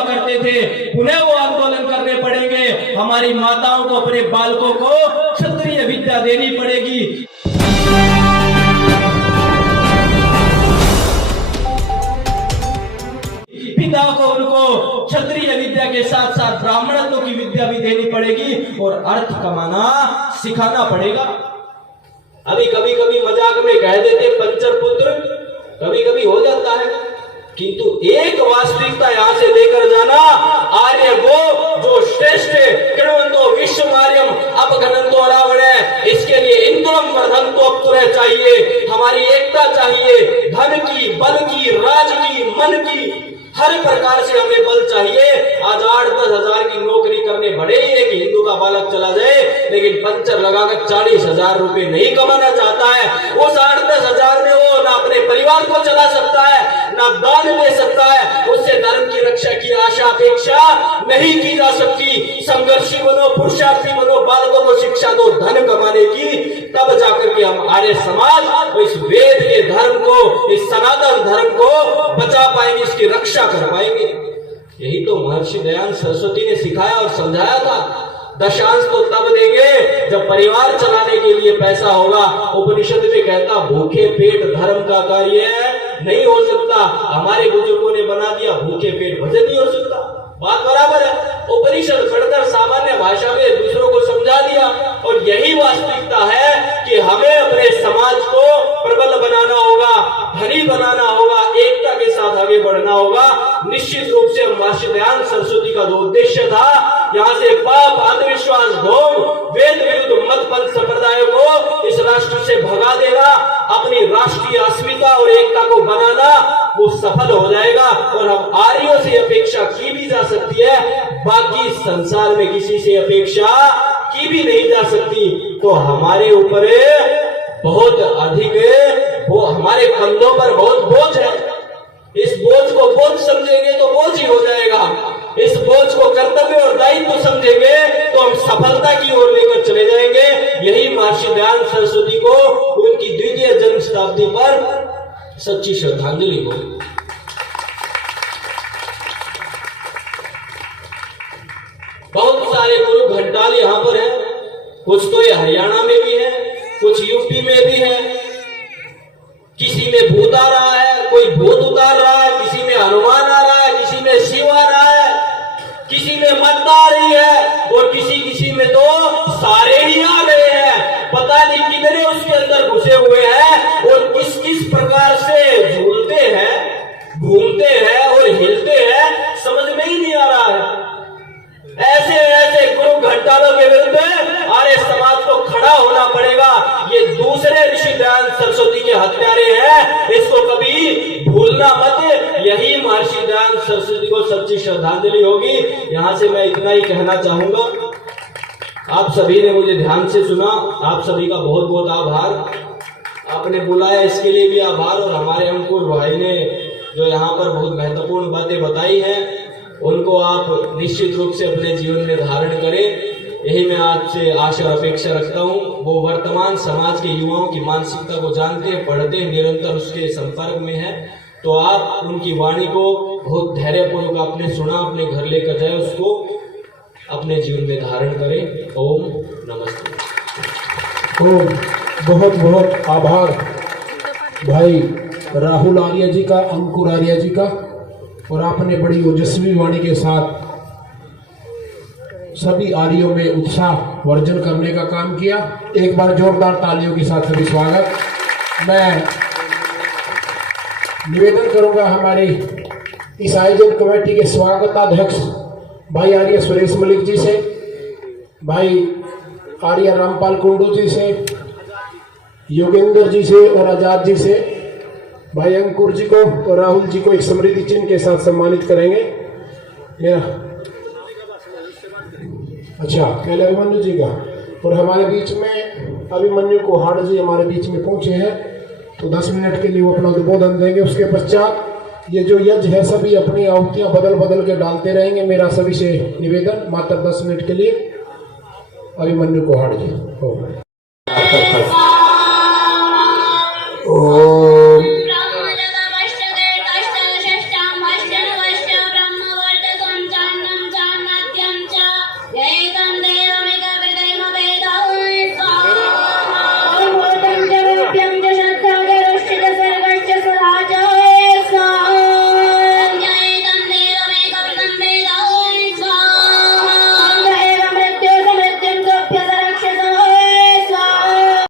हुआ करते थे, पुनः वो आंदोलन करने पड़ेंगे। हमारी माताओं को अपने बालकों को क्षत्रिय विद्या देनी पड़ेगी। पिता को उनको क्षत्रिय विद्या के साथ साथ ब्राह्मणत्व की विद्या भी देनी पड़ेगी और अर्थ कमाना सिखाना पड़ेगा। अभी कभी कभी मजाक में कह देते पंचर पुत्र, कभी कभी हो जाता है, किंतु एक वास्तविकता यहां से लेकर जाना, आर्य वो जो श्रेष्ठ किण्वंतो विश्वमार्यम अपघनंतो रावण है, इसके लिए इंद्रम वर्धंतो अपतुरः चाहिए। हमारी एकता चाहिए, धन की, बल की, राज की, मन की, हर प्रकार से हमें बल चाहिए। आज 8-10 हजार की नौकरी करने बड़े ही है कि हिंदू का बालक चला जाए, लेकिन पंचर लगाकर 40,000 रुपए नहीं कमाना चाहता है। उस 8-10 हजार में वो ना अपने परिवार को चला सकता है, ना दान ले सकता है, उससे धर्म की रक्षा की आशा अपेक्षा नहीं की जा सकती। संघर्षी बनो, पुरुषार्थी बनो, बालकों को शिक्षा दो धन कमाने की, तब जाकर के हम आर्य समाज इस वेद के धर्म को, इस सनातन धर्म को बचा पाएंगे, इसकी रक्षा कर पाएंगे। यही तो महर्षि दयानंद सरस्वती ने सिखाया और समझाया था। दशांश तो तब देंगे जब परिवार चलाने के लिए पैसा होगा। उपनिषद में कहता भूखे पेट धर्म का कार्य नहीं हो सकता। हमारे बुजुर्गों ने बना दिया भूखे पेट भजन नहीं हो सकता। बात बराबर है। उपनिषद पढ़कर सामान्य भाषा में दूसरों को समझा दिया, और यही वास्तविकता है कि हमें अपने समाज को प्रबल बनाना होगा, धनी बनाना होगा, एकता के साथ आगे बढ़ना होगा। निश्चित रूप से महर्षि दयानंद सरस्वती का जो उद्देश्य था, यहाँ से पाप, अंधविश्वास, ढोंग, वेद विरुद्ध मत पंथ संप्रदायों को इस राष्ट्र से भगा देना, अपनी राष्ट्रीय अस्मिता और एकता को बनाना, वो सफल हो जाएगा। और हम आर्यों से अपेक्षा की भी जा सकती है, बाकी संसार में किसी से अपेक्षा की भी नहीं जा सकती। तो हमारे ऊपर बहुत अधिक, वो हमारे कंधों पर बहुत बोझ है। इस बोझ को बोझ समझेंगे तो बोझ ही हो जाएगा। इस बोझ को कर्तव्य और दायित्व समझेंगे तो हम सफलता की ओर लेकर चले जाएंगे। यही महर्षि दयानंद सरस्वती को उनकी 2वीं जन्म शताब्दी पर सच्ची श्रद्धांजलि हो। बहुत सारे गुरु घंटाल यहाँ पर हैं, कुछ तो ये हरियाणा में भी है, कुछ यूपी में भी है। किसी में भूत आ रहा है, कोई भूत उतार रहा है, किसी में हनुमान आ रहा है, किसी में शिव आ रहा है, किसी में मत्ता आ रही है, और किसी में तो सारे ही आ रहे हैं। पता नहीं कितने उसके अंदर घुसे हुए हैं और किस किस प्रकार से झूलते हैं, घूमते हैं और हिलते हैं, समझ में ही नहीं आ रहा है। ऐसे ऐसे गुरु घंटालों के विरुद्ध आर्य समाज को खड़ा होना पड़ेगा। ये दूसरे ऋषि दयानंद सरस्वती के हत्यारे हैं, इसको कभी भूलना मत। यही महर्षि दयानंद सरस्वती को सच्ची श्रद्धांजलि होगी। यहां से मैं इतना ही कहना चाहूंगा। आप सभी ने मुझे ध्यान से सुना, आप सभी का बहुत बहुत आभार। आपने बुलाया इसके लिए भी आभार, और हमारे अंकुर भाई ने जो यहाँ पर बहुत महत्वपूर्ण बातें बताई हैं, उनको आप निश्चित रूप से अपने जीवन में धारण करें। यही मैं आपसे आशा और अपेक्षा रखता हूँ। वो वर्तमान समाज के युवाओं की मानसिकता को जानते हैं, पढ़ते हैं, निरंतर उसके संपर्क में है, तो आप उनकी वाणी को बहुत धैर्यपूर्वक आपने सुना, अपने घर लेकर जाए, उसको अपने जीवन में धारण करें। ओम नमस्ते। ओम बहुत बहुत आभार भाई राहुल आर्य जी का, अंकुर आर्य जी का, और आपने बड़ी ओजस्वी वाणी के साथ सभी आर्यों में उत्साह वर्जन करने का काम किया। एक बार जोरदार तालियों के साथ सभी स्वागत। मैं निवेदन करूंगा हमारी इस आयोजन कमेटी के स्वागताध्यक्ष भाई आर्य सुरेश मलिक जी से, भाई आर्य रामपाल कुंडू जी से, योगेंद्र जी से और आजाद जी से, भाई अंकुर जी को और राहुल जी को एक स्मृति चिन्ह के साथ सम्मानित करेंगे। मेरा अच्छा पहले अभिमन्यु जी का, और हमारे बीच में अभिमन्यु कोहाड़ जी हमारे बीच में पहुंचे हैं, तो 10 मिनट के लिए वो अपना उद्बोधन देंगे। उसके पश्चात ये जो यज्ञ है सभी अपनी आहुतियां बदल बदल के डालते रहेंगे। मेरा सभी से निवेदन, मात्र 10 मिनट के लिए अभिमन्यु कोहाड़ जी।